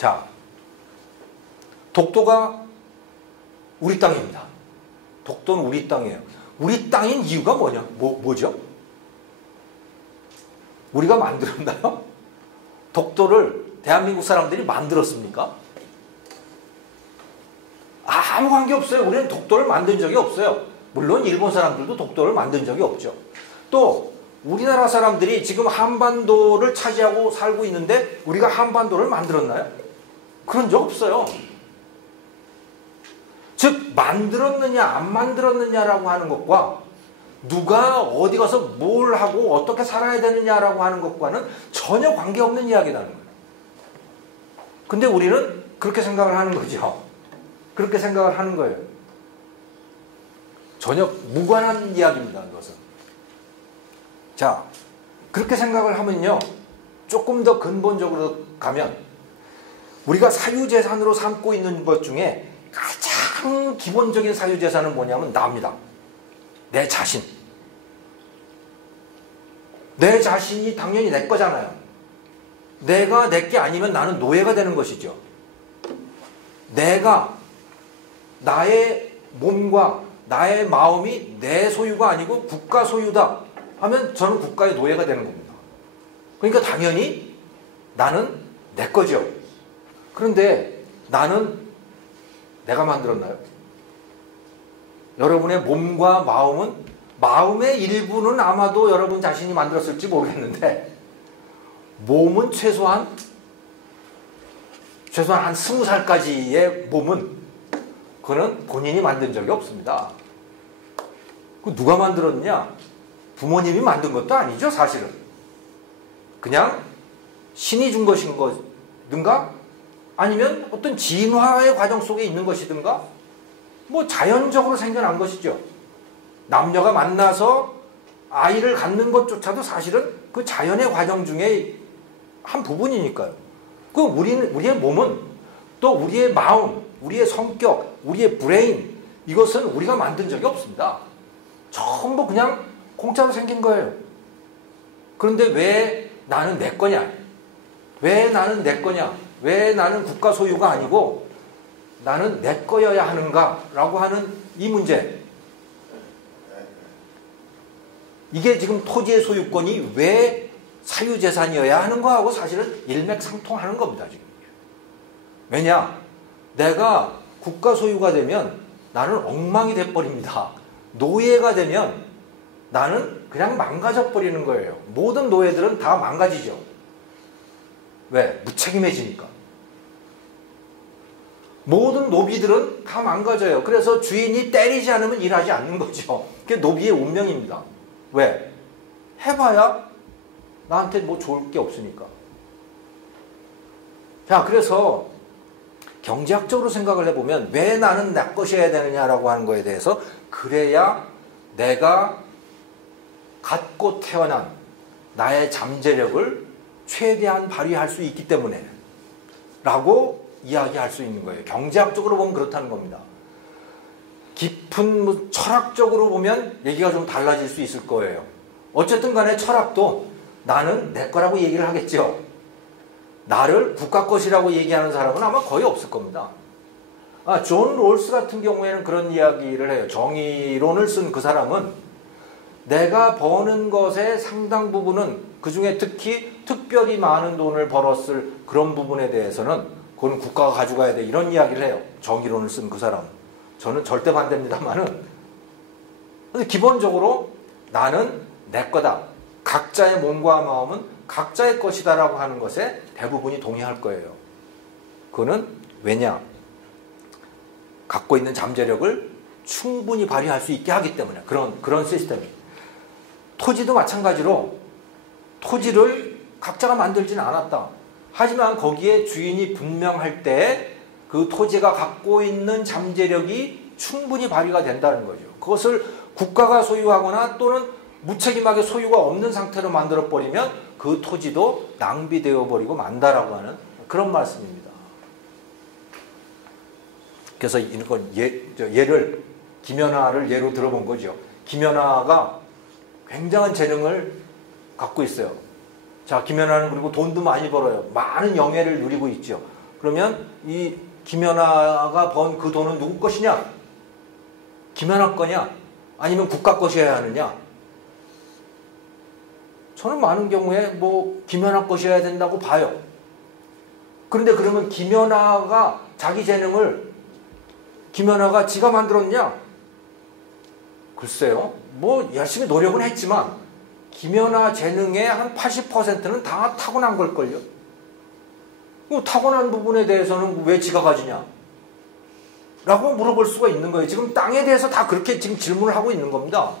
자, 독도가 우리 땅입니다. 독도는 우리 땅이에요. 우리 땅인 이유가 뭐죠? 우리가 만들었나요? 독도를 대한민국 사람들이 만들었습니까? 아무 관계 없어요. 우리는 독도를 만든 적이 없어요. 물론 일본 사람들도 독도를 만든 적이 없죠. 또 우리나라 사람들이 지금 한반도를 차지하고 살고 있는데 우리가 한반도를 만들었나요? 그런 적 없어요. 즉 만들었느냐 안 만들었느냐라고 하는 것과 누가 어디 가서 뭘 하고 어떻게 살아야 되느냐라고 하는 것과는 전혀 관계없는 이야기라는 거예요. 근데 우리는 그렇게 생각을 하는 거죠. 그렇게 생각을 하는 거예요. 전혀 무관한 이야기입니다. 이것은. 자, 그렇게 생각을 하면요. 조금 더 근본적으로 가면 우리가 사유재산으로 삼고 있는 것 중에 가장 기본적인 사유재산은 뭐냐면 나입니다. 내 자신. 내 자신이 당연히 내 거잖아요. 내가 내 게 아니면 나는 노예가 되는 것이죠. 내가 나의 몸과 나의 마음이 내 소유가 아니고 국가 소유다 하면 저는 국가의 노예가 되는 겁니다. 그러니까 당연히 나는 내 거죠. 그런데 나는 내가 만들었나요? 여러분의 몸과 마음의 일부는 아마도 여러분 자신이 만들었을지 모르겠는데 몸은 최소한 한 20살까지의 몸은 그거는 본인이 만든 적이 없습니다. 그 누가 만들었냐? 부모님이 만든 것도 아니죠, 사실은. 그냥 신이 준 것인 거든가 아니면 어떤 진화의 과정 속에 있는 것이든가 뭐 자연적으로 생겨난 것이죠. 남녀가 만나서 아이를 갖는 것조차도 사실은 그 자연의 과정 중에 한 부분이니까요. 그 우리의 몸은 또 우리의 마음, 우리의 성격, 우리의 브레인 이것은 우리가 만든 적이 없습니다. 전부 그냥 공짜로 생긴 거예요. 그런데 왜 나는 내 거냐? 왜 나는 내 거냐? 왜 나는 국가 소유가 아니고 나는 내 거여야 하는가라고 하는 이 문제. 이게 지금 토지의 소유권이 왜 사유재산이어야 하는 거하고 사실은 일맥상통하는 겁니다. 지금. 왜냐? 내가 국가 소유가 되면 나는 엉망이 돼버립니다. 노예가 되면 나는 그냥 망가져 버리는 거예요. 모든 노예들은 다 망가지죠. 왜? 무책임해지니까. 모든 노비들은 다 망가져요. 그래서 주인이 때리지 않으면 일하지 않는 거죠. 그게 노비의 운명입니다. 왜? 해봐야 나한테 뭐 좋을 게 없으니까. 자, 그래서 경제학적으로 생각을 해보면 왜 나는 내 것이어야 되느냐라고 하는 거에 대해서 그래야 내가 갖고 태어난 나의 잠재력을 최대한 발휘할 수 있기 때문에 라고 이야기할 수 있는 거예요. 경제학적으로 보면 그렇다는 겁니다. 깊은 철학적으로 보면 얘기가 좀 달라질 수 있을 거예요. 어쨌든 간에 철학도 나는 내 거라고 얘기를 하겠죠. 나를 국가 것이라고 얘기하는 사람은 아마 거의 없을 겁니다. 존 롤스 같은 경우에는 그런 이야기를 해요. 정의론을 쓴 그 사람은 내가 버는 것의 상당 부분은 그중에 특별히 많은 돈을 벌었을 그런 부분에 대해서는 그건 국가가 가져가야 돼. 이런 이야기를 해요. 정의론을 쓴 그 사람은. 저는 절대 반대입니다만은. 근데 기본적으로 나는 내 거다. 각자의 몸과 마음은 각자의 것이다라고 하는 것에 대부분이 동의할 거예요. 그거는 왜냐? 갖고 있는 잠재력을 충분히 발휘할 수 있게 하기 때문에 그런 시스템이. 토지도 마찬가지로 토지를 각자가 만들지는 않았다. 하지만 거기에 주인이 분명할 때 그 토지가 갖고 있는 잠재력이 충분히 발휘가 된다는 거죠. 그것을 국가가 소유하거나 또는 무책임하게 소유가 없는 상태로 만들어버리면 그 토지도 낭비되어 버리고 만다라고 하는 그런 말씀입니다. 그래서 이건 예를 김연아를 예로 들어본 거죠. 김연아가 굉장한 재능을 갖고 있어요. 자, 김연아는 그리고 돈도 많이 벌어요. 많은 영예를 누리고 있죠. 그러면 이 김연아가 번 그 돈은 누구 것이냐? 김연아 거냐? 아니면 국가 것이어야 하느냐? 저는 많은 경우에 뭐 김연아 것이어야 된다고 봐요. 그런데 그러면 김연아가 자기 재능을 김연아가 지가 만들었냐? 글쎄요. 뭐 열심히 노력은 했지만 김연아 재능의 한 80%는 다 타고난 걸걸요. 타고난 부분에 대해서는 왜 지가 가지냐? 라고 물어볼 수가 있는 거예요. 지금 땅에 대해서 다 그렇게 지금 질문을 하고 있는 겁니다.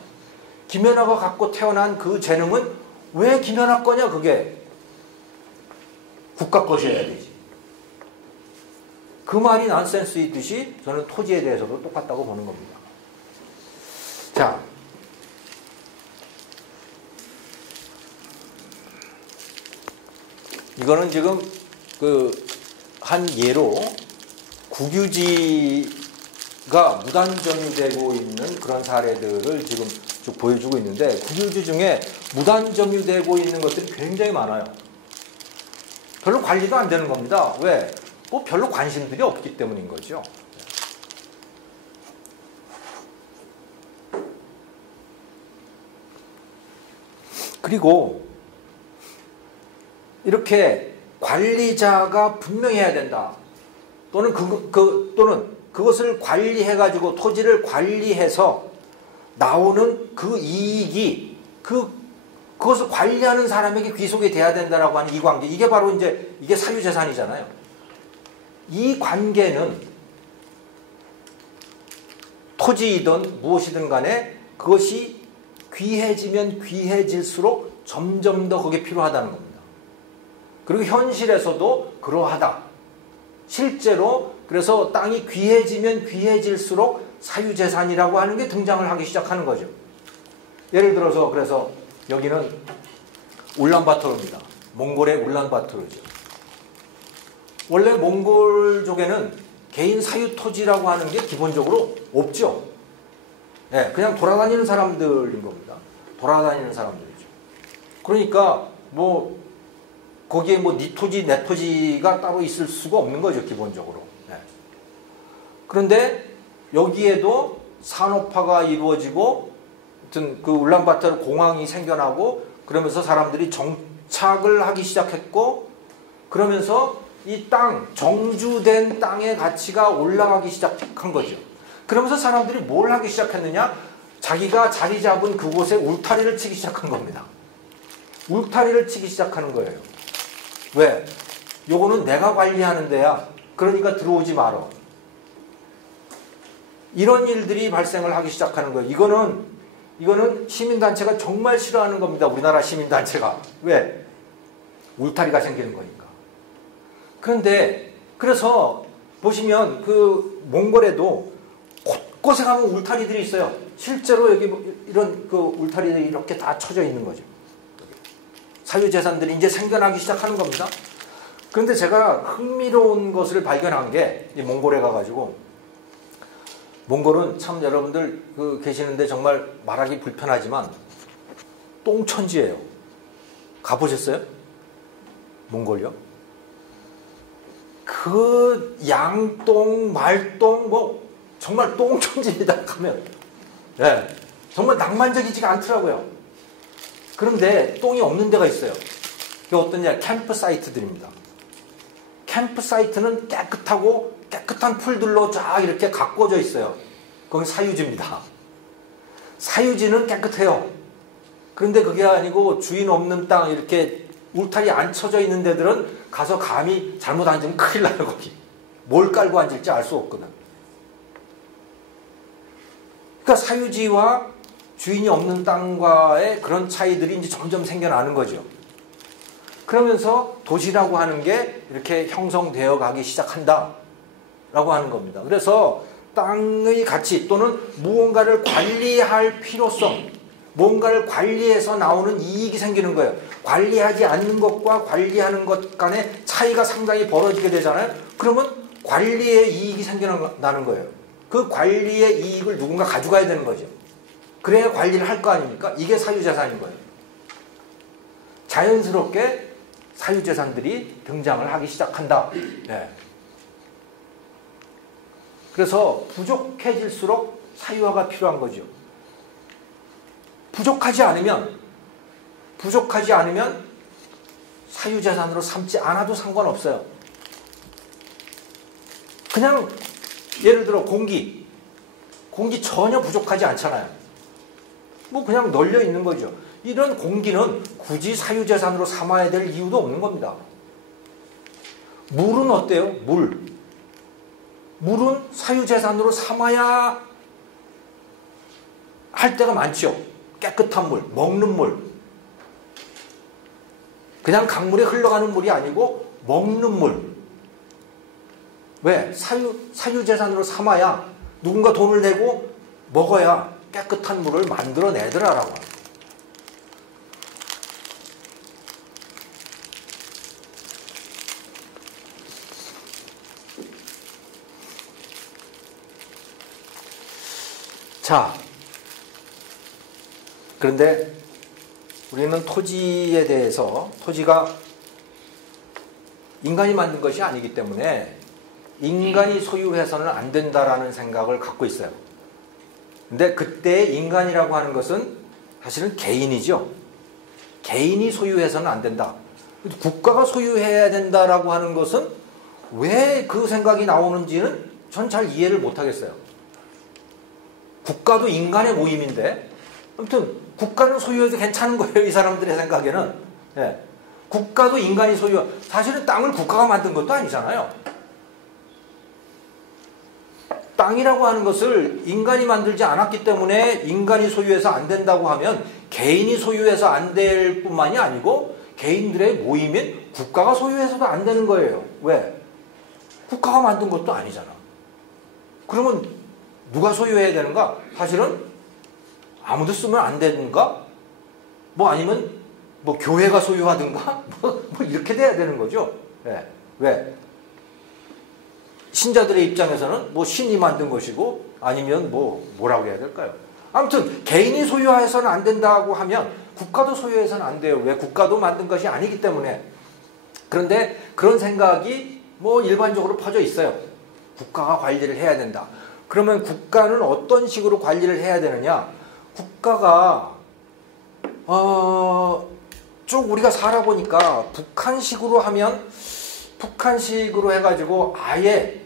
김연아가 갖고 태어난 그 재능은 왜 김연아 거냐? 그게 국가 것이어야 되지. 그 말이 난센스이듯이 저는 토지에 대해서도 똑같다고 보는 겁니다. 자, 이거는 지금 한 예로 국유지가 무단 점유되고 있는 그런 사례들을 지금 쭉 보여주고 있는데, 국유지 중에 무단 점유되고 있는 것들이 굉장히 많아요. 별로 관리도 안 되는 겁니다. 왜? 뭐 별로 관심들이 없기 때문인 거죠. 그리고 이렇게 관리자가 분명해야 된다. 또는 또는 그것을 관리해가지고 토지를 관리해서 나오는 그 이익이 그것을 관리하는 사람에게 귀속이 돼야 된다라고 하는 이 관계, 이게 바로 이제 이게 사유재산이잖아요. 이 관계는 토지이든 무엇이든 간에 그것이 귀해지면 귀해질수록 점점 더 그게 필요하다는 겁니다. 그리고 현실에서도 그러하다. 실제로 그래서 땅이 귀해지면 귀해질수록 사유재산이라고 하는 게 등장을 하기 시작하는 거죠. 예를 들어서 그래서 여기는 울란바토르입니다. 몽골의 울란바토르죠. 원래 몽골족에는 개인 사유 토지라고 하는 게 기본적으로 없죠. 네, 그냥 돌아다니는 사람들인 겁니다. 돌아다니는 사람들이죠. 그러니까 뭐 거기에 뭐 네 토지 내 토지가 따로 있을 수가 없는 거죠, 기본적으로. 네. 그런데 여기에도 산업화가 이루어지고, 하여튼 그 울란바토르 공항이 생겨나고, 그러면서 사람들이 정착을 하기 시작했고, 그러면서 이 땅, 정주된 땅의 가치가 올라가기 시작한 거죠. 그러면서 사람들이 뭘 하기 시작했느냐? 자기가 자리 잡은 그곳에 울타리를 치기 시작한 겁니다. 울타리를 치기 시작하는 거예요. 왜? 요거는 내가 관리하는 데야. 그러니까 들어오지 말어. 이런 일들이 발생을 하기 시작하는 거예요. 이거는 시민단체가 정말 싫어하는 겁니다. 우리나라 시민단체가. 왜? 울타리가 생기는 거니까. 그런데 그래서 보시면 그 몽골에도 곳곳에 가면 울타리들이 있어요. 실제로 여기 이런 그 울타리들이 이렇게 다 쳐져 있는 거죠. 사유재산들이 이제 생겨나기 시작하는 겁니다. 그런데 제가 흥미로운 것을 발견한 게 몽골에 가가지고, 몽골은 참 여러분들 계시는데 정말 말하기 불편하지만 똥천지예요. 가보셨어요? 몽골요? 그 양똥, 말똥, 뭐 정말 똥천지입니다. 가면. 네, 정말 낭만적이지가 않더라고요. 그런데 똥이 없는 데가 있어요. 그게 어떠냐? 캠프 사이트들입니다. 캠프 사이트는 깨끗하고 깨끗한 풀들로 쫙 이렇게 가꿔져 있어요. 그건 사유지입니다. 사유지는 깨끗해요. 그런데 그게 아니고 주인 없는 땅, 이렇게 울타리 안 쳐져 있는 데들은 가서 감히 잘못 앉으면 큰일 나요. 거기 뭘 깔고 앉을지 알 수 없거든. 그러니까 사유지와 주인이 없는 땅과의 그런 차이들이 이제 점점 생겨나는 거죠. 그러면서 도시라고 하는 게 이렇게 형성되어 가기 시작한다 라고 하는 겁니다. 그래서 땅의 가치 또는 무언가를 관리할 필요성, 뭔가를 관리해서 나오는 이익이 생기는 거예요. 관리하지 않는 것과 관리하는 것 간의 차이가 상당히 벌어지게 되잖아요. 그러면 관리의 이익이 생겨나는 거예요. 그 관리의 이익을 누군가 가져가야 되는 거죠. 그래야 관리를 할 거 아닙니까? 이게 사유재산인 거예요. 자연스럽게 사유재산들이 등장을 하기 시작한다. 네. 그래서 부족해질수록 사유화가 필요한 거죠. 부족하지 않으면 사유재산으로 삼지 않아도 상관없어요. 그냥 예를 들어 공기 전혀 부족하지 않잖아요. 뭐 그냥 널려 있는 거죠. 이런 공기는 굳이 사유재산으로 삼아야 될 이유도 없는 겁니다. 물은 어때요? 물은 사유재산으로 삼아야 할 때가 많죠. 깨끗한 물, 먹는 물. 그냥 강물에 흘러가는 물이 아니고 먹는 물. 왜? 사유재산으로 삼아야 누군가 돈을 내고 먹어야 깨끗한 물을 만들어내더라라고. 자, 그런데 우리는 토지에 대해서 토지가 인간이 만든 것이 아니기 때문에 인간이 소유해서는 안 된다라는 생각을 갖고 있어요. 근데 그때 인간이라고 하는 것은 사실은 개인이죠. 개인이 소유해서는 안 된다. 국가가 소유해야 된다라고 하는 것은 왜 그 생각이 나오는지는 전 잘 이해를 못하겠어요. 국가도 인간의 모임인데 아무튼 국가는 소유해도 괜찮은 거예요. 이 사람들의 생각에는. 예. 국가도 인간이 소유, 사실은 땅을 국가가 만든 것도 아니잖아요. 땅이라고 하는 것을 인간이 만들지 않았기 때문에 인간이 소유해서 안 된다고 하면 개인이 소유해서 안 될 뿐만이 아니고 개인들의 모임인 국가가 소유해서도 안 되는 거예요. 왜? 국가가 만든 것도 아니잖아. 그러면 누가 소유해야 되는가? 사실은 아무도 쓰면 안 되는가? 뭐 아니면 뭐 교회가 소유하든가? 뭐 이렇게 돼야 되는 거죠. 네. 왜? 신자들의 입장에서는 뭐 신이 만든 것이고 아니면 뭐라고 해야 될까요? 아무튼 개인이 소유해서는 안 된다고 하면 국가도 소유해서는 안 돼요. 왜? 국가도 만든 것이 아니기 때문에. 그런데 그런 생각이 뭐 일반적으로 퍼져 있어요. 국가가 관리를 해야 된다. 그러면 국가는 어떤 식으로 관리를 해야 되느냐? 국가가 쭉 우리가 살아보니까 북한식으로 하면 북한식으로 해가지고 아예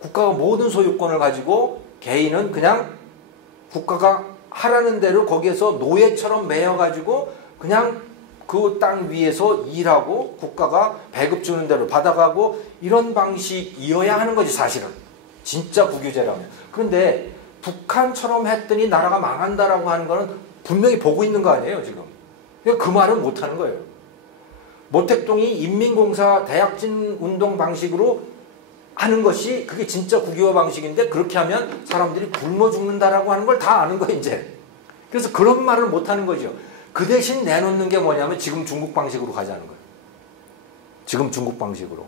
국가가 모든 소유권을 가지고 개인은 그냥 국가가 하라는 대로 거기에서 노예처럼 매여가지고 그냥 그 땅 위에서 일하고 국가가 배급 주는 대로 받아가고 이런 방식이어야 하는 거지 사실은. 진짜 국유제라면. 그런데 북한처럼 했더니 나라가 망한다라고 하는 거는 분명히 보고 있는 거 아니에요 지금. 그러니까 그 말은 못하는 거예요. 모택동이 인민공사 대약진 운동 방식으로 하는 것이 그게 진짜 국유화 방식인데 그렇게 하면 사람들이 굶어 죽는다라고 하는 걸 다 아는 거예요 이제. 그래서 그런 말을 못하는 거죠. 그 대신 내놓는 게 뭐냐면 지금 중국 방식으로 가자는 거예요. 지금 중국 방식으로.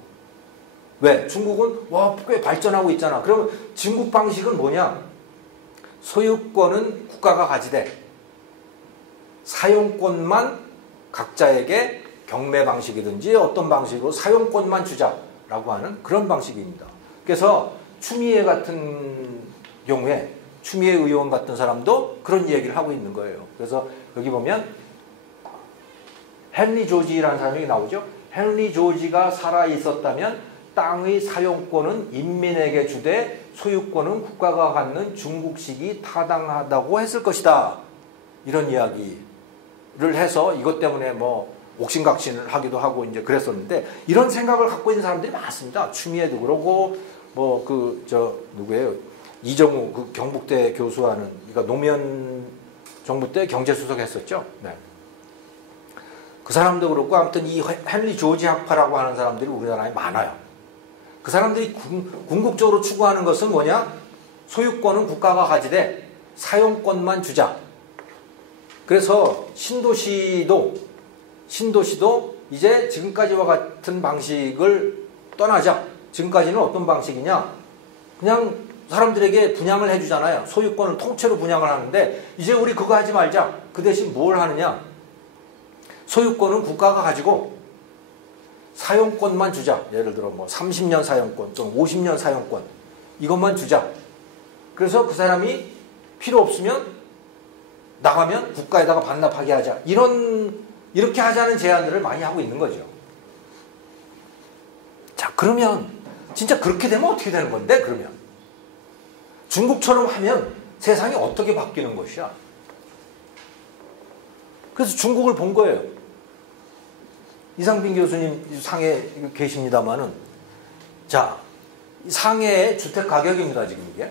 왜? 중국은 꽤 발전하고 있잖아. 그러면 중국 방식은 뭐냐? 소유권은 국가가 가지되 사용권만 각자에게 경매 방식이든지 어떤 방식으로 사용권만 주자라고 하는 그런 방식입니다. 그래서 추미애 같은 경우에 추미애 의원 같은 사람도 그런 얘기를 하고 있는 거예요. 그래서 여기 보면 헨리 조지라는 사람이 나오죠. 헨리 조지가 살아 있었다면 땅의 사용권은 인민에게 주되 소유권은 국가가 갖는 중국식이 타당하다고 했을 것이다. 이런 이야기를 해서 이것 때문에 뭐 옥신각신을 하기도 하고 이제 그랬었는데 이런 생각을 갖고 있는 사람들이 많습니다. 추미애도 그러고 뭐 누구예요? 이정우 그 경북대 교수하는 그러니까 노무현 정부 때 경제수석 했었죠. 네. 그 사람도 그렇고 아무튼 이 헨리 조지 학파라고 하는 사람들이 우리나라에 많아요. 그 사람들이 궁극적으로 추구하는 것은 뭐냐? 소유권은 국가가 가지되 사용권만 주자. 그래서 신도시도 이제 지금까지와 같은 방식을 떠나자. 지금까지는 어떤 방식이냐? 그냥 사람들에게 분양을 해주잖아요. 소유권을 통째로 분양을 하는데 이제 우리 그거 하지 말자. 그 대신 뭘 하느냐? 소유권은 국가가 가지고 사용권만 주자. 예를 들어 뭐 30년 사용권, 좀 50년 사용권. 이것만 주자. 그래서 그 사람이 필요 없으면 나가면 국가에다가 반납하게 하자. 이렇게 하자는 제안들을 많이 하고 있는 거죠. 자, 그러면 진짜 그렇게 되면 어떻게 되는 건데, 그러면? 중국처럼 하면 세상이 어떻게 바뀌는 것이야? 그래서 중국을 본 거예요. 이상빈 교수님 상해 계십니다만은, 자, 상해의 주택 가격입니다, 지금 이게.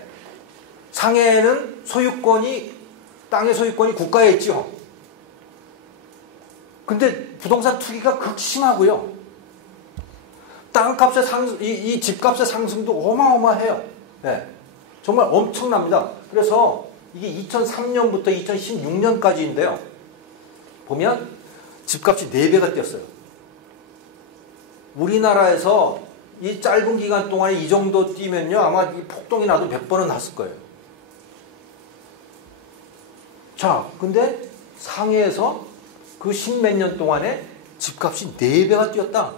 상해에는 땅의 소유권이 국가에 있죠. 근데 부동산 투기가 극심하고요. 땅값의 이 집값의 상승도 어마어마해요. 네. 정말 엄청납니다. 그래서 이게 2003년부터 2016년까지인데요. 보면 집값이 4배가 뛰었어요. 우리나라에서 이 짧은 기간 동안에 이 정도 뛰면요, 아마 이 폭동이 나도 100번은 났을 거예요. 자, 근데 상해에서 그 10몇 년 동안에 집값이 4배가 뛰었다.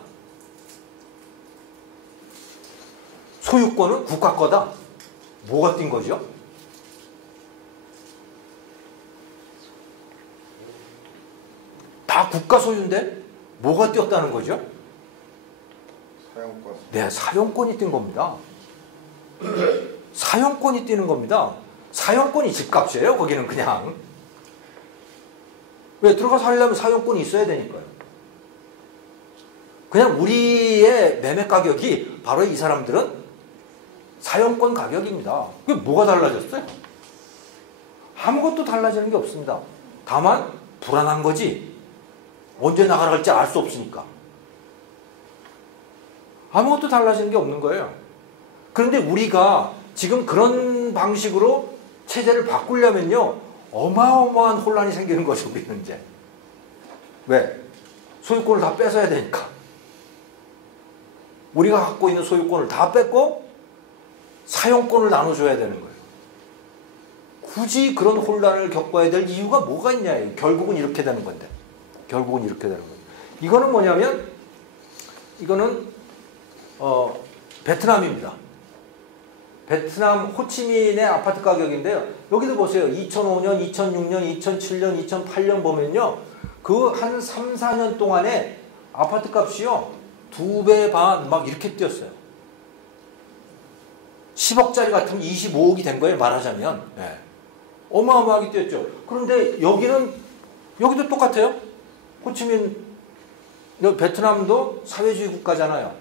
소유권은 국가 거다. 뭐가 뛴 거죠? 다 국가 소유인데 뭐가 뛰었다는 거죠? 사용권. 네, 사용권이 뛴 겁니다. 사용권이 뛰는 겁니다. 사용권이 집값이에요, 거기는 그냥. 왜? 들어가서 하려면 사용권이 있어야 되니까요. 그냥 우리의 매매 가격이 바로 이 사람들은 사용권 가격입니다. 그게 뭐가 달라졌어요? 아무것도 달라지는 게 없습니다. 다만 불안한 거지. 언제 나가갈지 알 수 없으니까. 아무것도 달라지는 게 없는 거예요. 그런데 우리가 지금 그런 방식으로 체제를 바꾸려면요, 어마어마한 혼란이 생기는 거죠, 우리는 이제. 왜? 소유권을 다 뺏어야 되니까. 우리가 갖고 있는 소유권을 다 뺏고 사용권을 나눠줘야 되는 거예요. 굳이 그런 혼란을 겪어야 될 이유가 뭐가 있냐. 결국은 이렇게 되는 건데. 결국은 이렇게 되는 거예요. 이거는 뭐냐면, 이거는 베트남입니다. 베트남 호치민의 아파트 가격인데요. 여기도 보세요. 2005년, 2006년, 2007년, 2008년 보면요. 그 한 3, 4년 동안에 아파트 값이요. 2배 반 막 이렇게 뛰었어요. 10억짜리 같으면 25억이 된 거예요, 말하자면. 네. 어마어마하게 뛰었죠. 그런데 여기도 똑같아요. 호치민, 베트남도 사회주의 국가잖아요.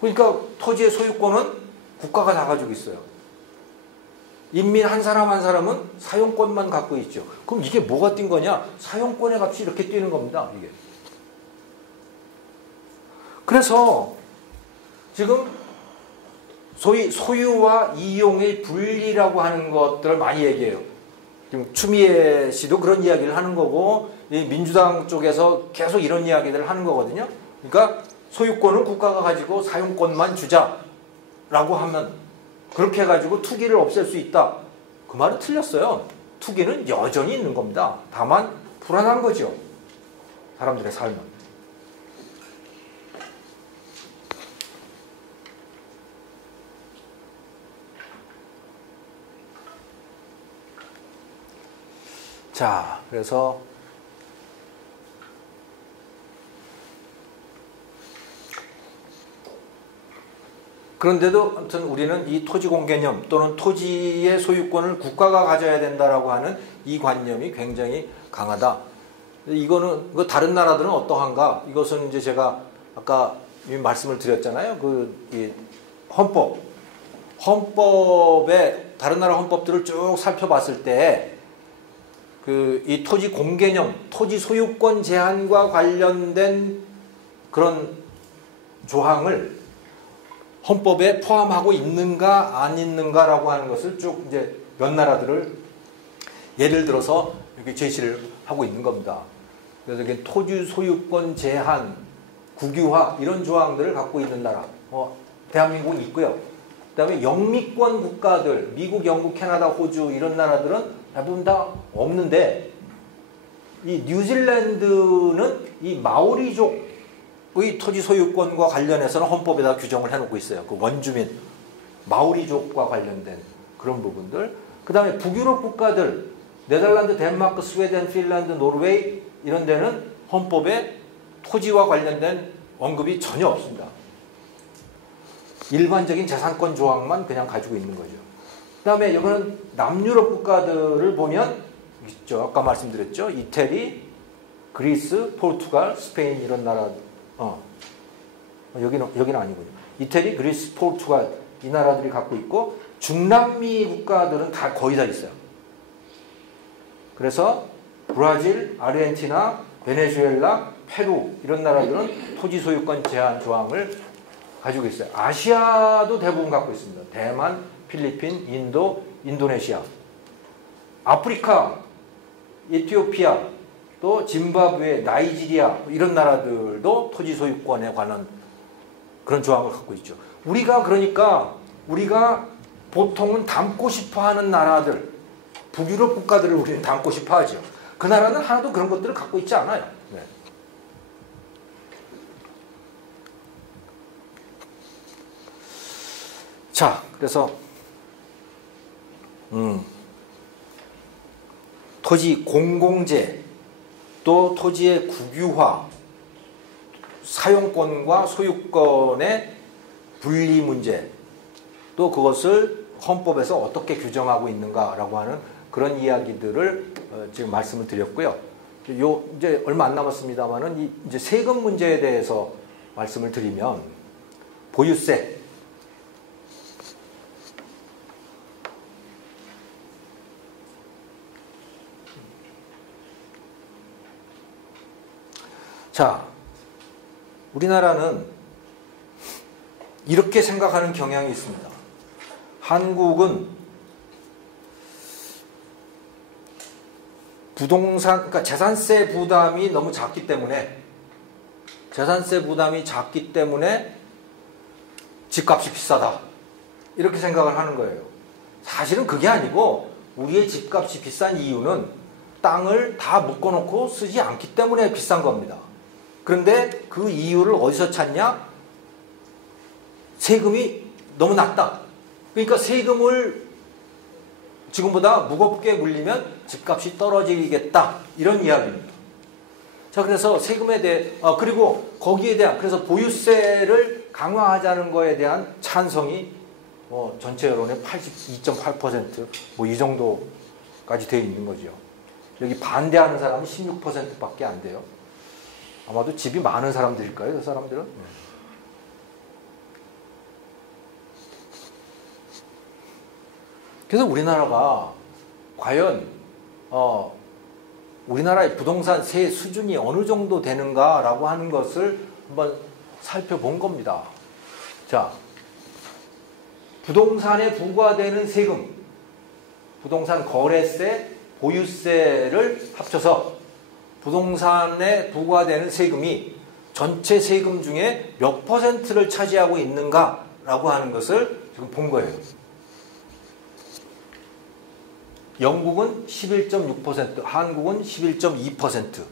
그러니까 토지의 소유권은 국가가 다 가지고 있어요. 인민 한 사람 한 사람은 사용권만 갖고 있죠. 그럼 이게 뭐가 뛴 거냐? 사용권의 값이 이렇게 뛰는 겁니다. 이게. 그래서 지금 소위 소유와 이용의 분리라고 하는 것들을 많이 얘기해요. 지금 추미애 씨도 그런 이야기를 하는 거고, 민주당 쪽에서 계속 이런 이야기들을 하는 거거든요. 그러니까 소유권은 국가가 가지고 사용권만 주자라고 하면, 그렇게 해가지고 투기를 없앨 수 있다. 그 말은 틀렸어요. 투기는 여전히 있는 겁니다. 다만 불안한 거죠. 사람들의 삶은. 자, 그래서 그런데도 아무튼 우리는 이 토지공 개념 또는 토지의 소유권을 국가가 가져야 된다라고 하는 이 관념이 굉장히 강하다. 이거 다른 나라들은 어떠한가? 이것은 이제 제가 아까 말씀을 드렸잖아요. 이 헌법에 다른 나라 헌법들을 쭉 살펴봤을 때 이 토지 공개념, 토지 소유권 제한과 관련된 그런 조항을 헌법에 포함하고 있는가 안 있는가라고 하는 것을 쭉 이제 몇 나라들을 예를 들어서 이렇게 제시를 하고 있는 겁니다. 그래서 이게 토지 소유권 제한, 국유화 이런 조항들을 갖고 있는 나라, 대한민국은 있고요. 그다음에 영미권 국가들, 미국, 영국, 캐나다, 호주 이런 나라들은 대부분 다 없는데, 이 뉴질랜드는 이 마오리족의 토지 소유권과 관련해서는 헌법에다 규정을 해놓고 있어요. 그 원주민 마오리족과 관련된 그런 부분들. 그 다음에 북유럽 국가들, 네덜란드, 덴마크, 스웨덴, 핀란드, 노르웨이 이런 데는 헌법에 토지와 관련된 언급이 전혀 없습니다. 일반적인 재산권 조항만 그냥 가지고 있는 거죠. 그 다음에 이거는 남유럽 국가들을 보면 있죠. 아까 말씀드렸죠. 이태리, 그리스, 포르투갈, 스페인 이런 나라. 여기는 아니군요. 이태리, 그리스, 포르투갈 이 나라들이 갖고 있고 중남미 국가들은 다 거의 다 있어요. 그래서 브라질, 아르헨티나, 베네수엘라, 페루 이런 나라들은 토지 소유권 제한 조항을 가지고 있어요. 아시아도 대부분 갖고 있습니다. 대만, 필리핀, 인도, 인도네시아. 아프리카, 에티오피아, 또 짐바브웨, 나이지리아 이런 나라들도 토지 소유권에 관한 그런 조항을 갖고 있죠. 우리가 보통은 담고 싶어하는 나라들, 북유럽 국가들을 우리는 담고 싶어하죠. 그 나라는 하나도 그런 것들을 갖고 있지 않아요. 네. 자, 그래서 토지 공공재, 또 토지의 국유화, 사용권과 소유권의 분리 문제, 또 그것을 헌법에서 어떻게 규정하고 있는가라고 하는 그런 이야기들을 지금 말씀을 드렸고요. 이제 얼마 안 남았습니다만은 이제 세금 문제에 대해서 말씀을 드리면 보유세. 자, 우리나라는 이렇게 생각하는 경향이 있습니다. 한국은 그러니까 재산세 부담이 너무 작기 때문에 집값이 비싸다. 이렇게 생각을 하는 거예요. 사실은 그게 아니고 우리의 집값이 비싼 이유는 땅을 다 묶어놓고 쓰지 않기 때문에 비싼 겁니다. 그런데 그 이유를 어디서 찾냐? 세금이 너무 낮다. 그러니까 세금을 지금보다 무겁게 물리면 집값이 떨어지겠다. 이런 이야기입니다. 자, 그래서 세금에 대해, 그리고 거기에 대한, 그래서 보유세를 강화하자는 거에 대한 찬성이 전체 여론의 82.8% 뭐 이 정도까지 되어 있는 거죠. 여기 반대하는 사람은 16%밖에 안 돼요. 아마도 집이 많은 사람들일까요? 그 사람들은? 그래서 우리나라가 과연 우리나라의 부동산세 수준이 어느 정도 되는가라고 하는 것을 한번 살펴본 겁니다. 자, 부동산에 부과되는 세금, 부동산 거래세, 보유세를 합쳐서 부동산에 부과되는 세금이 전체 세금 중에 몇 %를 차지하고 있는가라고 하는 것을 지금 본 거예요. 영국은 11.6%, 한국은 11.2%.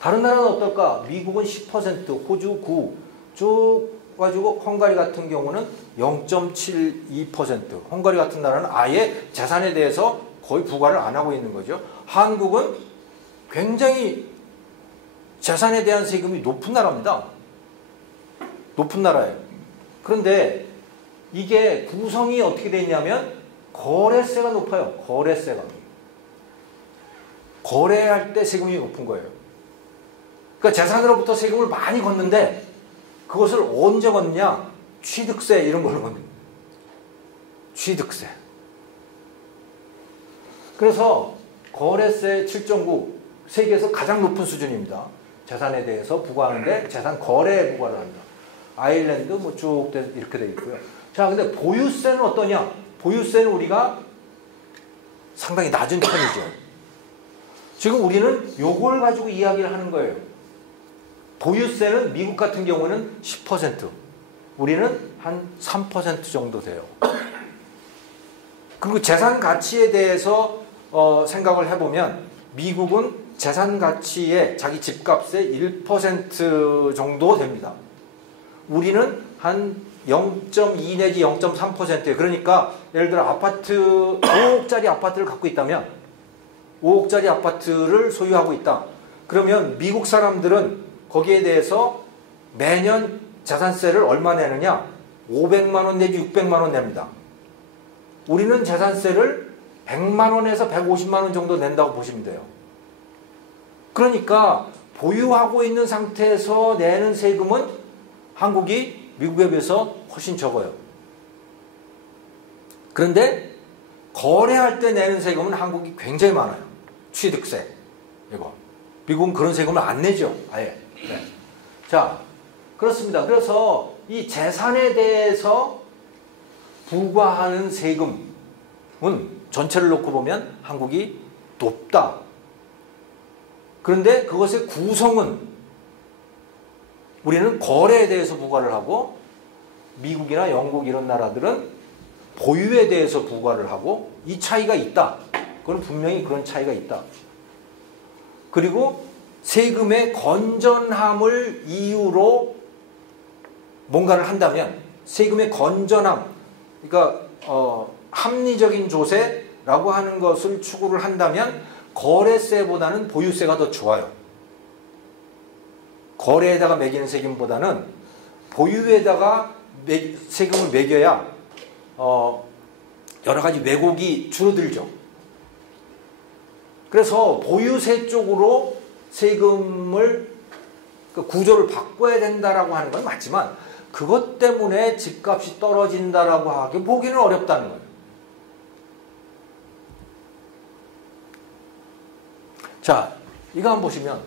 다른 나라는 어떨까? 미국은 10%, 호주 9%, 쭉 가지고 헝가리 같은 경우는 0.72%. 헝가리 같은 나라는 아예 재산에 대해서 거의 부과를 안 하고 있는 거죠. 한국은 굉장히 재산에 대한 세금이 높은 나라입니다. 높은 나라예요. 그런데 이게 구성이 어떻게 되어 있냐면 거래세가 높아요. 거래세가. 거래할 때 세금이 높은 거예요. 그러니까 재산으로부터 세금을 많이 걷는데 그것을 언제 걷냐? 취득세 이런 걸로 걷는 거예요. 취득세. 그래서 거래세 7.9 세계에서 가장 높은 수준입니다. 재산에 대해서 부과하는데 재산 거래에 부과를 합니다. 아일랜드 뭐 쭉 이렇게 되어 있고요. 자, 근데 보유세는 어떠냐? 보유세는 우리가 상당히 낮은 편이죠. 지금 우리는 요걸 가지고 이야기를 하는 거예요. 보유세는 미국 같은 경우는 10%, 우리는 한 3% 정도 돼요. 그리고 재산 가치에 대해서 생각을 해보면 미국은 재산 가치의 자기 집값의 1% 정도 됩니다. 우리는 한 0.2 내지 0.3%예요. 그러니까 예를 들어 아파트 5억짜리 아파트를 갖고 있다면 5억짜리 아파트를 소유하고 있다. 그러면 미국 사람들은 거기에 대해서 매년 재산세를 얼마 내느냐? 500만 원 내지 600만 원 냅니다. 우리는 재산세를 100만 원에서 150만 원 정도 낸다고 보시면 돼요. 그러니까 보유하고 있는 상태에서 내는 세금은 한국이 미국에 비해서 훨씬 적어요. 그런데 거래할 때 내는 세금은 한국이 굉장히 많아요. 취득세. 이거. 미국은 그런 세금을 안 내죠. 아예. 네. 자, 그렇습니다. 그래서 이 재산에 대해서 부과하는 세금은 전체를 놓고 보면 한국이 높다. 그런데 그것의 구성은 우리는 거래에 대해서 부과를 하고 미국이나 영국 이런 나라들은 보유에 대해서 부과를 하고 이 차이가 있다. 그건 분명히 그런 차이가 있다. 그리고 세금의 건전함을 이유로 뭔가를 한다면 세금의 건전함, 그러니까 합리적인 조세라고 하는 것을 추구를 한다면 거래세보다는 보유세가 더 좋아요. 거래에다가 매기는 세금보다는 보유에다가 세금을 매겨야 여러 가지 왜곡이 줄어들죠. 그래서 보유세 쪽으로 세금을 구조를 바꿔야 된다라고 하는 건 맞지만 그것 때문에 집값이 떨어진다라고 하기 보기는 어렵다는 거예요. 자, 이거 한번 보시면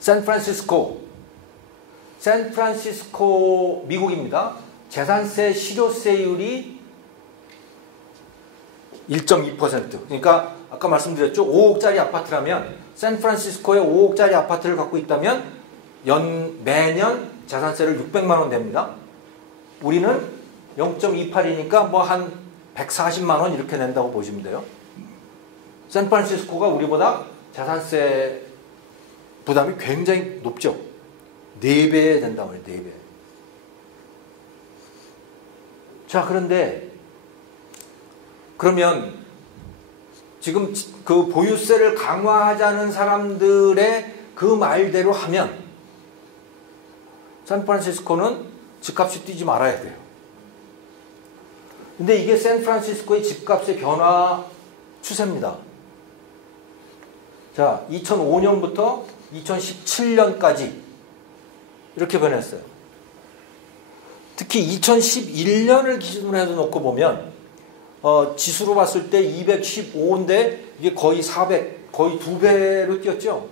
샌프란시스코 미국입니다. 재산세 실효세율이 1.2%. 그러니까 아까 말씀드렸죠. 5억짜리 아파트라면 샌프란시스코에 5억짜리 아파트를 갖고 있다면 매년 재산세를 600만 원 냅니다. 우리는 0.28이니까 뭐 한 140만 원 이렇게 낸다고 보시면 돼요. 샌프란시스코가 우리보다 재산세 부담이 굉장히 높죠. 4배 된다고 해요. 4배. 자, 그런데 그러면 지금 그 보유세를 강화하자는 사람들의 그 말대로 하면 샌프란시스코는 집값이 뛰지 말아야 돼요. 근데 이게 샌프란시스코의 집값의 변화 추세입니다. 자, 2005년부터 2017년까지 이렇게 변했어요. 특히 2011년을 기준으로 해서 놓고 보면 지수로 봤을 때 215인데 이게 거의 400, 거의 2배로 뛰었죠.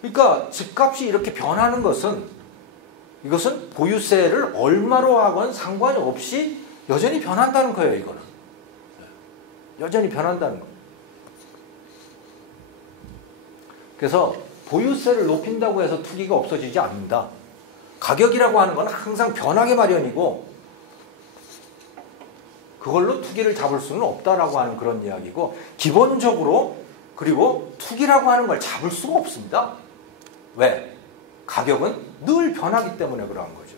그러니까 집값이 이렇게 변하는 것은 이것은 보유세를 얼마로 하건 상관이 없이 여전히 변한다는 거예요. 이거는. 여전히 변한다는 거예요. 그래서 보유세를 높인다고 해서 투기가 없어지지 않는다. 가격이라고 하는 건 항상 변하게 마련이고 그걸로 투기를 잡을 수는 없다라고 하는 그런 이야기고 기본적으로 그리고 투기라고 하는 걸 잡을 수가 없습니다. 왜? 가격은 늘 변하기 때문에 그러한 거죠.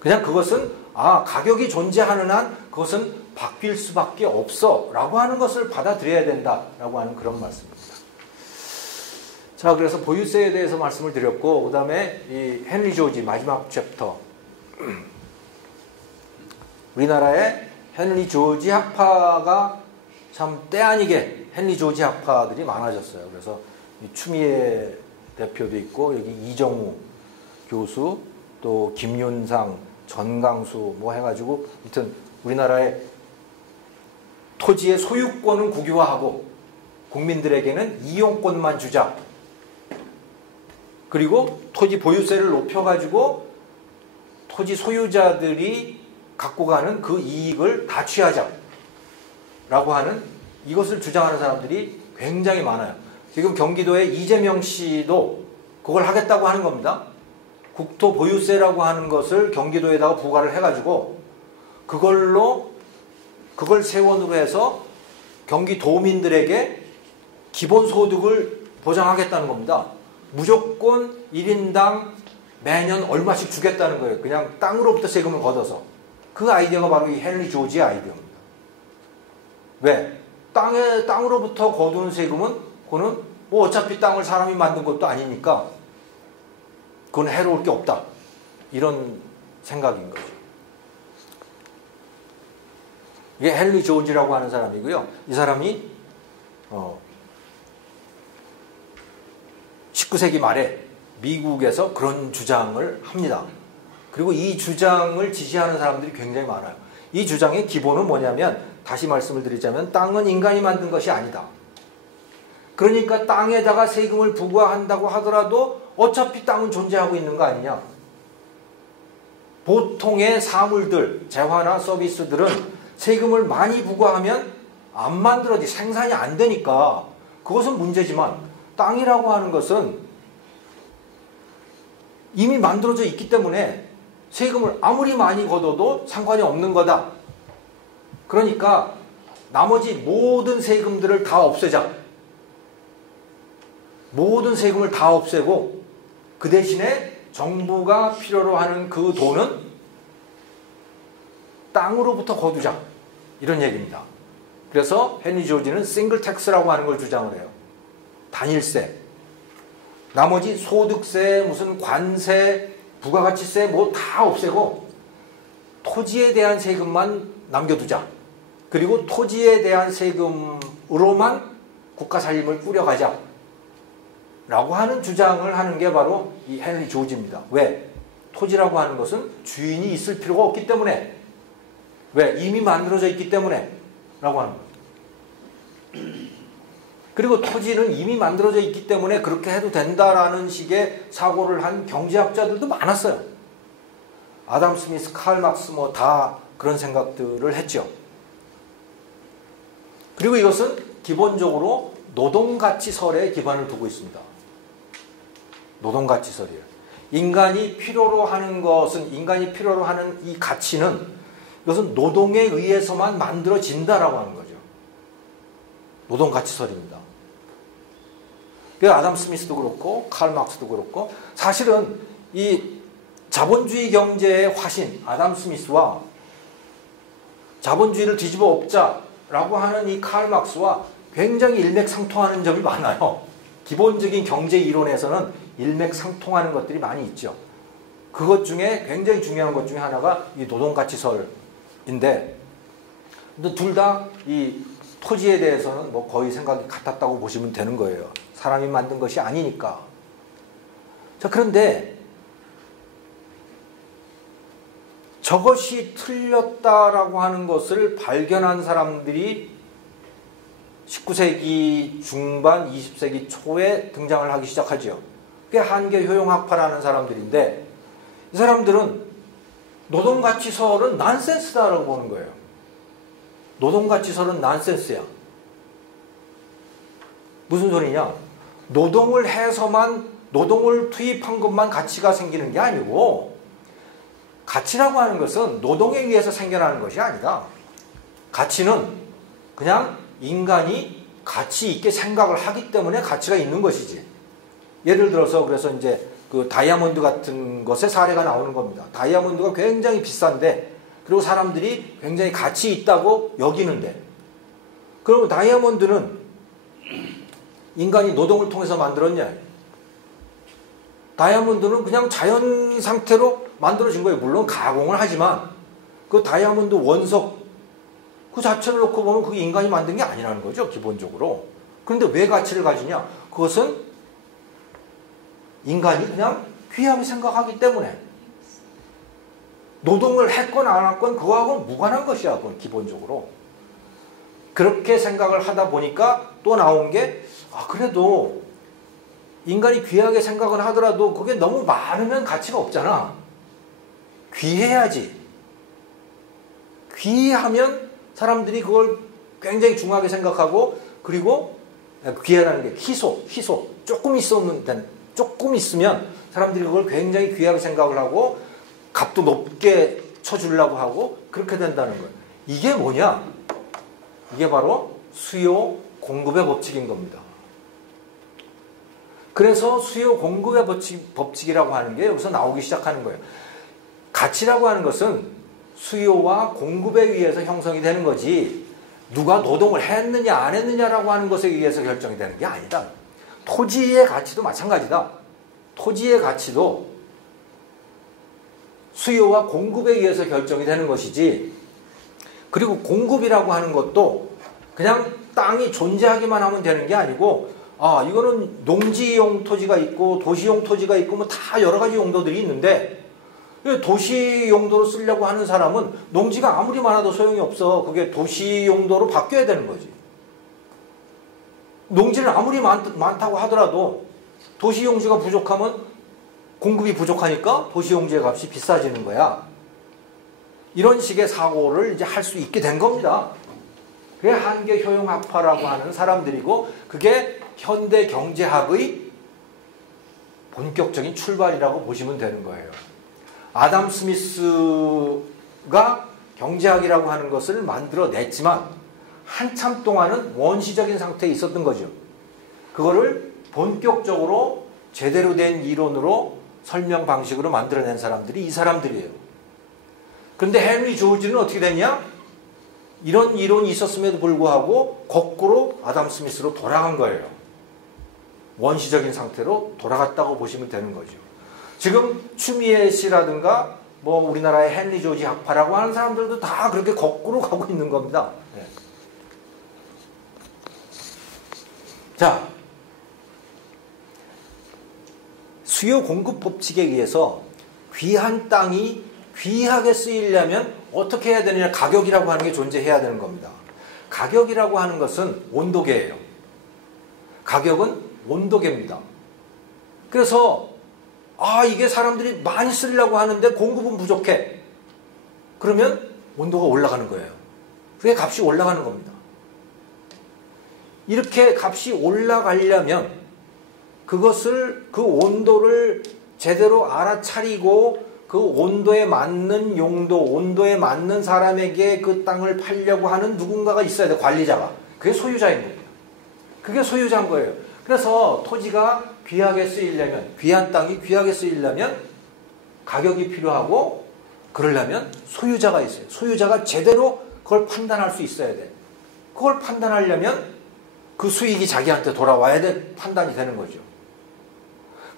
그냥 그것은 가격이 존재하는 한 그것은 바뀔 수밖에 없어 라고 하는 것을 받아들여야 된다라고 하는 그런 말씀입니다. 자, 그래서 보유세에 대해서 말씀을 드렸고 그 다음에 이 헨리 조지 마지막 챕터 우리나라의 헨리 조지 학파가 참 때 아니게 헨리 조지 학파들이 많아졌어요. 그래서 추미애 대표도 있고 여기 이정우 교수 또 김윤상 전강수 뭐 해가지고 하여튼 우리나라의 토지의 소유권은 국유화하고 국민들에게는 이용권만 주자. 그리고 토지 보유세를 높여가지고 토지 소유자들이 갖고 가는 그 이익을 다 취하자 라고 하는 이것을 주장하는 사람들이 굉장히 많아요. 지금 경기도의 이재명 씨도 그걸 하겠다고 하는 겁니다. 국토 보유세라고 하는 것을 경기도에다가 부과를 해가지고 그걸 세원으로 해서 경기도민들에게 기본소득을 보장하겠다는 겁니다. 무조건 1인당 매년 얼마씩 주겠다는 거예요. 그냥 땅으로부터 세금을 걷어서. 그 아이디어가 바로 이 헨리 조지의 아이디어입니다. 왜? 땅으로부터 거두는 세금은 그거는 뭐 어차피 땅을 사람이 만든 것도 아니니까 그건 해로울 게 없다. 이런 생각인 거죠. 이게 헨리 조지라고 하는 사람이고요. 이 사람이 19세기 말에 미국에서 그런 주장을 합니다. 그리고 이 주장을 지지하는 사람들이 굉장히 많아요. 이 주장의 기본은 뭐냐면 다시 말씀을 드리자면 땅은 인간이 만든 것이 아니다. 그러니까 땅에다가 세금을 부과한다고 하더라도 어차피 땅은 존재하고 있는 거 아니냐. 보통의 사물들, 재화나 서비스들은 세금을 많이 부과하면 안 만들어지 생산이 안 되니까 그것은 문제지만 땅이라고 하는 것은 이미 만들어져 있기 때문에 세금을 아무리 많이 걷어도 상관이 없는 거다. 그러니까 나머지 모든 세금들을 다 없애자. 모든 세금을 다 없애고 그 대신에 정부가 필요로 하는 그 돈은 땅으로부터 거두자. 이런 얘기입니다. 그래서 헨리 조지는 싱글 텍스라고 하는 걸 주장을 해요. 단일세. 나머지 소득세, 무슨 관세, 부가가치세 뭐 다 없애고 토지에 대한 세금만 남겨두자. 그리고 토지에 대한 세금으로만 국가 살림을 꾸려가자. 라고 하는 주장을 하는 게 바로 이 헨리 조지입니다. 왜? 토지라고 하는 것은 주인이 있을 필요가 없기 때문에. 왜? 이미 만들어져 있기 때문에. 라고 하는 거예요. 그리고 토지는 이미 만들어져 있기 때문에 그렇게 해도 된다라는 식의 사고를 한 경제학자들도 많았어요. 아담 스미스, 칼 막스 뭐 다 그런 생각들을 했죠. 그리고 이것은 기본적으로 노동가치설에 기반을 두고 있습니다. 노동가치설이에요. 인간이 필요로 하는 것은, 인간이 필요로 하는 이 가치는 이것은 노동에 의해서만 만들어진다라고 하는 거죠. 노동가치설입니다. 아담 스미스도 그렇고 칼 막스도 그렇고 사실은 이 자본주의 경제의 화신 아담 스미스와 자본주의를 뒤집어 엎자라고 하는 이 칼 막스와 굉장히 일맥상통하는 점이 많아요. 기본적인 경제 이론에서는 일맥상통하는 것들이 많이 있죠. 그것 중에 굉장히 중요한 것 중에 하나가 이 노동가치설인데 둘 다 이 토지에 대해서는 뭐 거의 생각이 같았다고 보시면 되는 거예요. 사람이 만든 것이 아니니까. 자, 그런데 저것이 틀렸다라고 하는 것을 발견한 사람들이 19세기 중반, 20세기 초에 등장을 하기 시작하죠. 그게 한계 효용학파라는 사람들인데 이 사람들은 노동가치설은 난센스다라고 보는 거예요. 노동가치설은 난센스야. 무슨 소리냐? 노동을 해서만 노동을 투입한 것만 가치가 생기는 게 아니고 가치라고 하는 것은 노동에 의해서 생겨나는 것이 아니다. 가치는 그냥 인간이 가치 있게 생각을 하기 때문에 가치가 있는 것이지. 예를 들어서 그래서 이제 그 다이아몬드 같은 것의 사례가 나오는 겁니다. 다이아몬드가 굉장히 비싼데 그리고 사람들이 굉장히 가치 있다고 여기는데 그러면 다이아몬드는 인간이 노동을 통해서 만들었냐? 다이아몬드는 그냥 자연 상태로 만들어진 거예요. 물론 가공을 하지만 그 다이아몬드 원석 그 자체를 놓고 보면 그게 인간이 만든 게 아니라는 거죠. 기본적으로. 그런데 왜 가치를 가지냐? 그것은 인간이 그냥 귀하게 생각하기 때문에 노동을 했건 안 했건 그거하고는 무관한 것이야. 그건 기본적으로. 그렇게 생각을 하다 보니까 또 나온 게 그래도 인간이 귀하게 생각을 하더라도 그게 너무 많으면 가치가 없잖아. 귀해야지. 귀하면 사람들이 그걸 굉장히 중요하게 생각하고 그리고 귀하다는 게 희소 조금 있으면 사람들이 그걸 굉장히 귀하게 생각을 하고 값도 높게 쳐주려고 하고 그렇게 된다는 거예요. 이게 뭐냐? 이게 바로 수요 공급의 법칙인 겁니다. 그래서 수요 공급의 법칙이라고 하는 게 여기서 나오기 시작하는 거예요. 가치라고 하는 것은 수요와 공급에 의해서 형성이 되는 거지 누가 노동을 했느냐 안 했느냐라고 하는 것에 의해서 결정이 되는 게 아니다. 토지의 가치도 마찬가지다. 토지의 가치도 수요와 공급에 의해서 결정이 되는 것이지, 그리고 공급이라고 하는 것도 그냥 땅이 존재하기만 하면 되는 게 아니고, 아, 이거는 농지용 토지가 있고 도시용 토지가 있고 뭐 다 여러 가지 용도들이 있는데, 도시 용도로 쓰려고 하는 사람은 농지가 아무리 많아도 소용이 없어. 그게 도시 용도로 바뀌어야 되는 거지. 농지를 아무리 많다고 하더라도 도시 용지가 부족하면 공급이 부족하니까 도시 용지의 값이 비싸지는 거야. 이런 식의 사고를 이제 할 수 있게 된 겁니다. 그게 한계 효용학파라고 하는 사람들이고, 그게 현대 경제학의 본격적인 출발이라고 보시면 되는 거예요. 아담 스미스가 경제학이라고 하는 것을 만들어냈지만 한참 동안은 원시적인 상태에 있었던 거죠. 그거를 본격적으로 제대로 된 이론으로 설명 방식으로 만들어낸 사람들이 이 사람들이에요. 그런데 헨리 조지는 어떻게 됐냐? 이런 이론이 있었음에도 불구하고 거꾸로 아담 스미스로 돌아간 거예요. 원시적인 상태로 돌아갔다고 보시면 되는 거죠. 지금 추미애 씨라든가 뭐 우리나라의 헨리 조지 학파라고 하는 사람들도 다 그렇게 거꾸로 가고 있는 겁니다. 네. 자, 수요 공급 법칙에 의해서 귀한 땅이 귀하게 쓰이려면 어떻게 해야 되느냐, 가격이라고 하는 게 존재해야 되는 겁니다. 가격이라고 하는 것은 온도계예요. 가격은 온도계입니다. 그래서 이게 사람들이 많이 쓰려고 하는데 공급은 부족해. 그러면 온도가 올라가는 거예요. 그게 값이 올라가는 겁니다. 이렇게 값이 올라가려면 그것을, 그 온도를 제대로 알아차리고 그 온도에 맞는 용도, 온도에 맞는 사람에게 그 땅을 팔려고 하는 누군가가 있어야 돼, 관리자가. 그게 소유자인 겁니다. 그게 소유자인 거예요. 그래서 토지가 귀하게 쓰이려면, 귀한 땅이 귀하게 쓰이려면 가격이 필요하고, 그러려면 소유자가 있어요. 소유자가 제대로 그걸 판단할 수 있어야 돼. 그걸 판단하려면 그 수익이 자기한테 돌아와야 돼, 판단이 되는 거죠.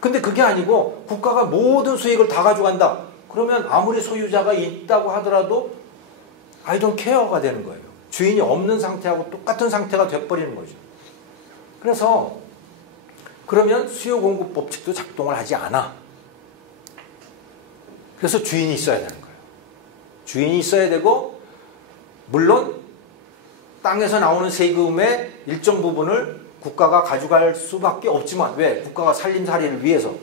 근데 그게 아니고 국가가 모든 수익을 다 가져간다. 그러면 아무리 소유자가 있다고 하더라도 I don't care가 되는 거예요. 주인이 없는 상태하고 똑같은 상태가 돼버리는 거죠. 그래서 그러면 수요 공급 법칙도 작동을 하지 않아. 그래서 주인이 있어야 되는 거예요. 주인이 있어야 되고, 물론 땅에서 나오는 세금의 일정 부분을 국가가 가져갈 수밖에 없지만, 왜? 국가가 살림살이를 위해서.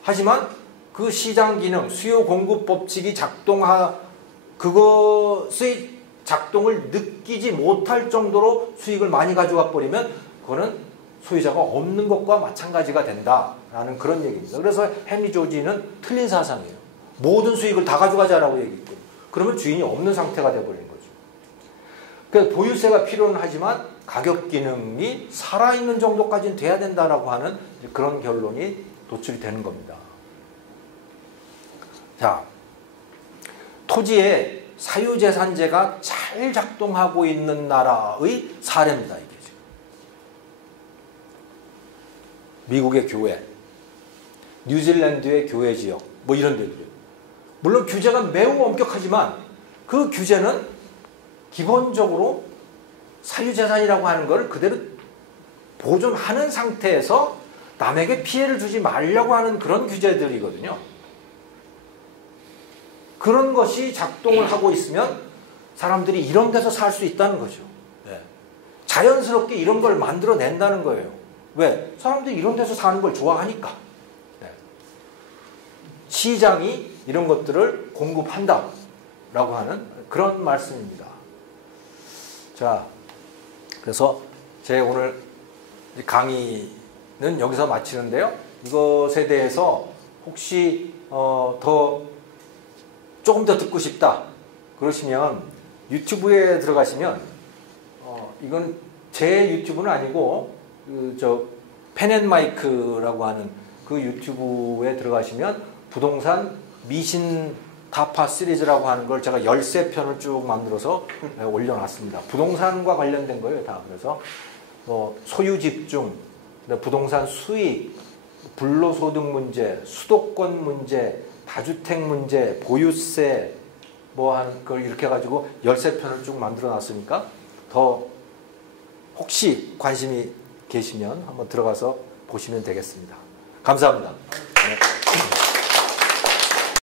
하지만 그 시장 기능, 수요 공급 법칙이 그것의 작동을 느끼지 못할 정도로 수익을 많이 가져가 버리면 그거는 소유자가 없는 것과 마찬가지가 된다라는 그런 얘기입니다. 그래서 헨리 조지는 틀린 사상이에요. 모든 수익을 다 가져가자라고 얘기했고, 그러면 주인이 없는 상태가 돼버리는 거죠. 그래서 보유세가 필요는 하지만 가격 기능이 살아있는 정도까지는 돼야 된다라고 하는 그런 결론이 도출이 되는 겁니다. 자, 토지에 사유재산제가 잘 작동하고 있는 나라의 사례입니다. 이게 지금 미국의 교회, 뉴질랜드의 교회 지역, 뭐 이런 데들이요. 물론 규제가 매우 엄격하지만 그 규제는 기본적으로 사유재산이라고 하는 걸 그대로 보존하는 상태에서 남에게 피해를 주지 말려고 하는 그런 규제들이거든요. 그런 것이 작동을 하고 있으면 사람들이 이런 데서 살 수 있다는 거죠. 네. 자연스럽게 이런 걸 만들어낸다는 거예요. 왜? 사람들이 이런 데서 사는 걸 좋아하니까. 네. 시장이 이런 것들을 공급한다라고 하는 그런 말씀입니다. 자, 그래서 제 오늘 강의는 여기서 마치는데요. 이것에 대해서 혹시 조금 더 듣고 싶다 그러시면 유튜브에 들어가시면 이건 제 유튜브는 아니고 펜앤마이크라고 하는 그 유튜브에 들어가시면 부동산 미신 타파 시리즈라고 하는 걸 제가 13편을 쭉 만들어서 올려놨습니다. 부동산과 관련된 거예요, 다. 그래서 뭐 소유 집중, 부동산 수익, 불로소득 문제, 수도권 문제, 다주택 문제, 보유세 뭐 하는 걸 이렇게 해가지고 13편을 쭉 만들어 놨으니까 더 혹시 관심이 계시면 한번 들어가서 보시면 되겠습니다. 감사합니다.